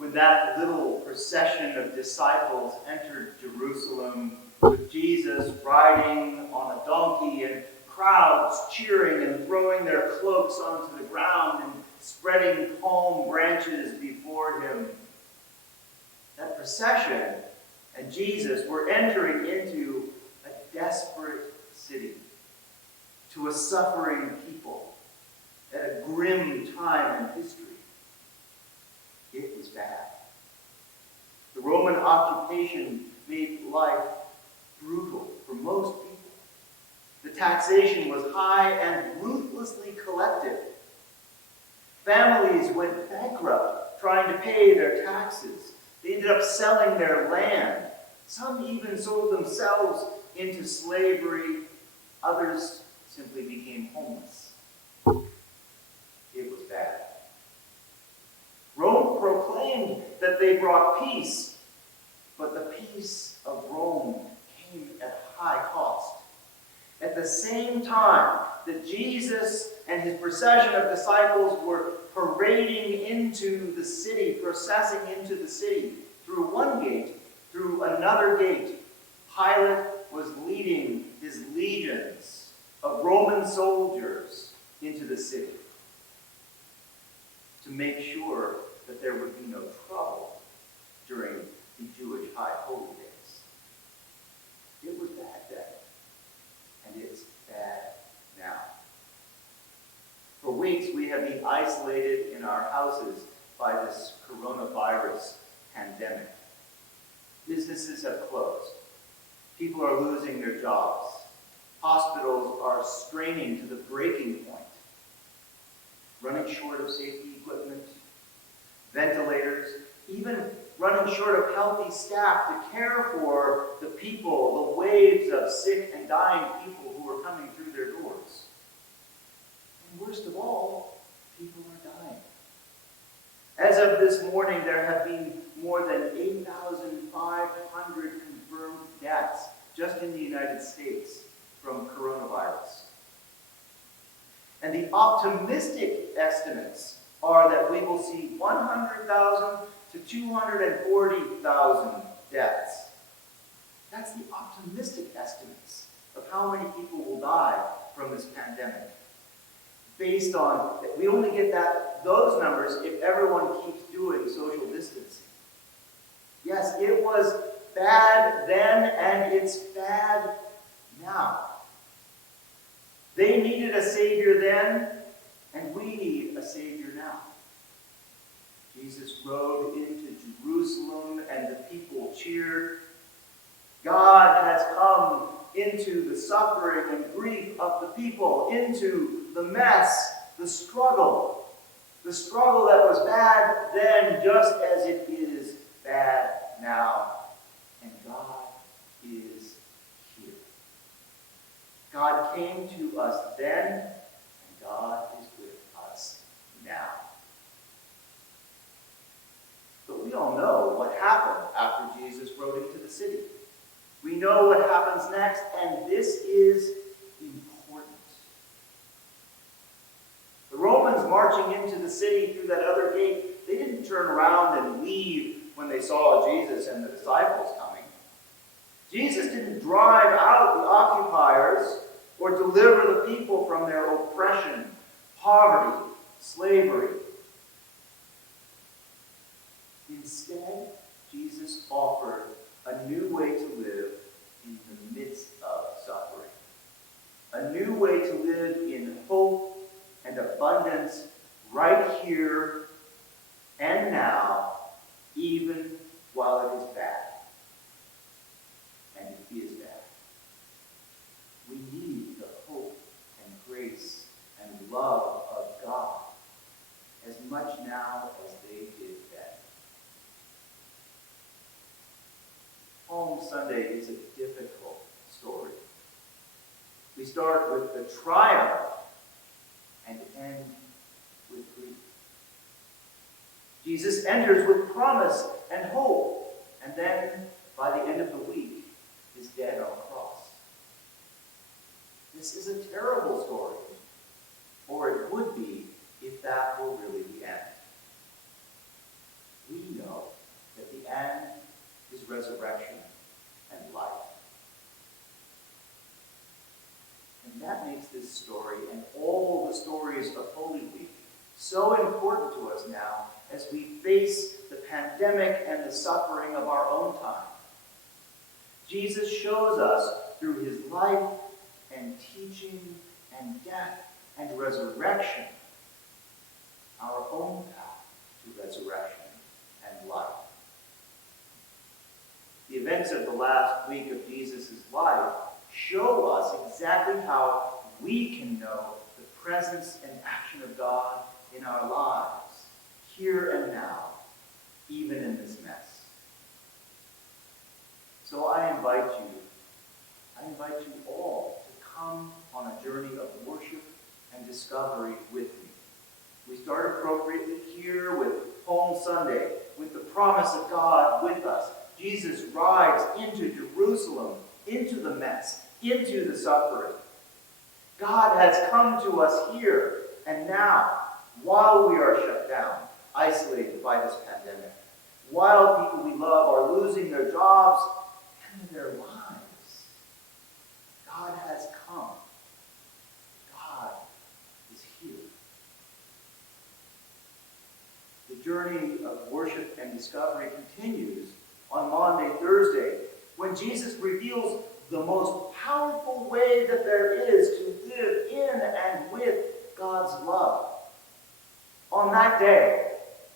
when that little procession of disciples entered Jerusalem with Jesus riding on a donkey and crowds cheering and throwing their cloaks onto the ground and spreading palm branches before him. That procession and Jesus were entering into a desperate city, to a suffering people, at a grim time in history. It was bad. The Roman occupation made life brutal for most people. The taxation was high and ruthlessly collected. Families went bankrupt trying to pay their taxes. They ended up selling their land. Some even sold themselves into slavery. Others simply became homeless. It was bad. Rome proclaimed that they brought peace, but the peace of Rome came at high cost. At the same time that Jesus and his procession of disciples were parading into the city, processing into the city through one gate, through another gate, Pilate was leading his legions of Roman soldiers into the city to make sure that there would be no trouble during the Jewish high holy days. It was bad then, and it's bad now. For weeks we have been isolated in our houses by this coronavirus pandemic. Businesses have closed. People are losing their jobs. Hospitals are straining to the breaking point, running short of safety equipment, ventilators, even running short of healthy staff to care for the people, the waves of sick and dying people who are coming through their doors. And worst of all, people are dying. As of this morning, there have been more than 8,500 confirmed deaths just in the United States from coronavirus. And the optimistic estimates are that we will see 100,000 to 240,000 deaths. That's the optimistic estimates of how many people will die from this pandemic. Based on, we only get those numbers if everyone keeps doing social distancing. Yes, it was bad then and it's bad now. They needed a Savior then, and we need a Savior now. Jesus rode into Jerusalem, and the people cheered. God has come into the suffering and grief of the people, into the mess, the struggle that was bad then, just as it is bad now. And God is here. God came to us then, and God is with us now. But we all know what happened after Jesus rode into the city. We know what happens next, and this is important. The Romans marching into the city through that other gate, they didn't turn around and leave when they saw Jesus and the disciples coming. Jesus didn't drive out the occupiers or deliver the people from their oppression, poverty, slavery. Instead, Jesus offered a new way to live in the midst of suffering. A new way to live in hope and abundance right here and now, even while it is bad. And it is bad. We need the hope and grace and love of God as much now as they did then. Palm Sunday is a difficult story. We start with the triumph and end with grief. Jesus enters with promise and hope, and then, by the end of the week, is dead on a cross. This is a terrible story, or it would be if that were really the end. We know resurrection, and life. And that makes this story and all the stories of Holy Week so important to us now as we face the pandemic and the suffering of our own time. Jesus shows us through his life and teaching and death and resurrection our own path to resurrection and life. The events of the last week of Jesus' life show us exactly how we can know the presence and action of God in our lives, here and now, even in this mess. So I invite you all to come on a journey of worship and discovery with me. We start appropriately here with Palm Sunday, with the promise of God with us. Jesus rides into Jerusalem, into the mess, into the suffering. God has come to us here and now, while we are shut down, isolated by this pandemic, while people we love are losing their jobs and their lives. God has come. God is here. The journey of worship and discovery continues on Maundy, Thursday, when Jesus reveals the most powerful way that there is to live in and with God's love. On that day,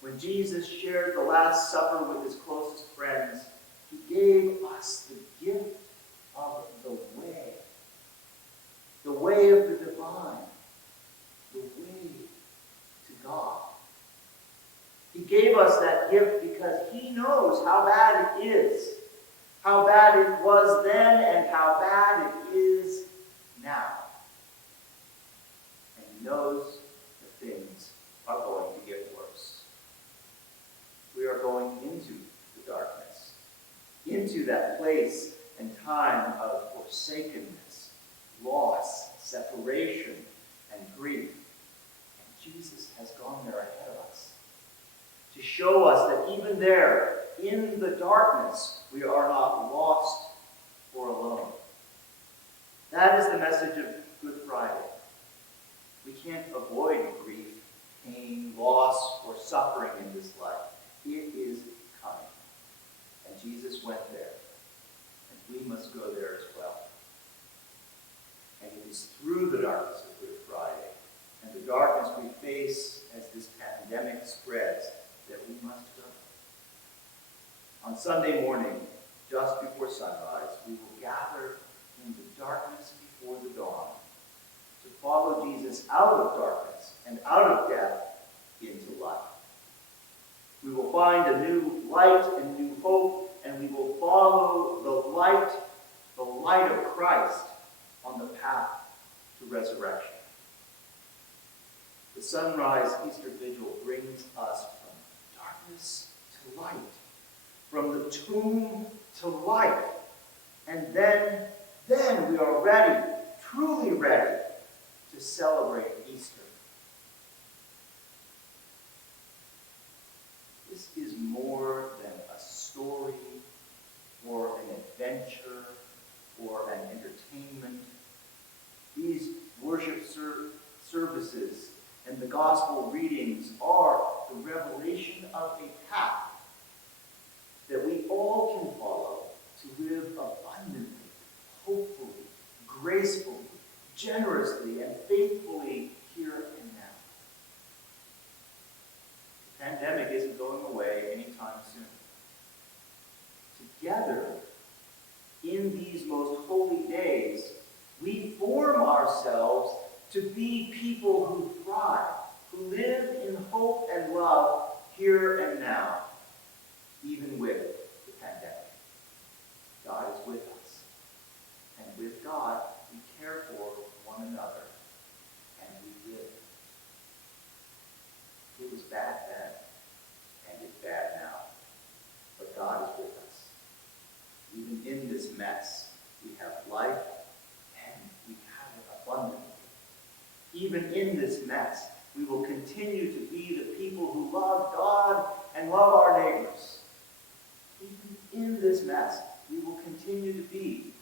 when Jesus shared the Last Supper with his closest friends, he gave us the gift of the way of the divine, the way to God. He gave us that gift because he knows how bad it is, how bad it was then, and how bad it is now. And he knows that things are going to get worse. We are going into the darkness, into that place and time of forsakenness, loss, separation, and grief. And Jesus has gone there ahead of us to show us that even there, in the darkness, we are not lost or alone. That is the message of Good Friday. We can't avoid grief, pain, loss, or suffering in this life. It is coming. And Jesus went there. And we must go there as well. And it is through the darkness of Good Friday and the darkness we face as this pandemic spreads that we must go. On Sunday morning, just before sunrise, we will gather in the darkness before the dawn to follow Jesus out of darkness and out of death into life. We will find a new light and new hope, and we will follow the light of Christ on the path to resurrection. The sunrise Easter Vigil brings us from darkness to light, from the tomb to life. And then we are ready, truly ready, to celebrate Easter. This is more than a story or an adventure or an entertainment. These worship services and the gospel readings are the revelation of a path that we all can follow to live abundantly, hopefully, gracefully, generously, and faithfully here and now. The pandemic isn't going away anytime soon. Together, in these most holy days, we form ourselves to be people who thrive, who live in hope and love here and now, even with the pandemic. God is with us. And with God, we care for one another, and we live. It was bad then, and it's bad now. But God is with us. Even in this mess, we have life, and we have it abundantly. Even in this mess, we will continue to be the people who love God and love our neighbors. Even in this this mess, we will continue to be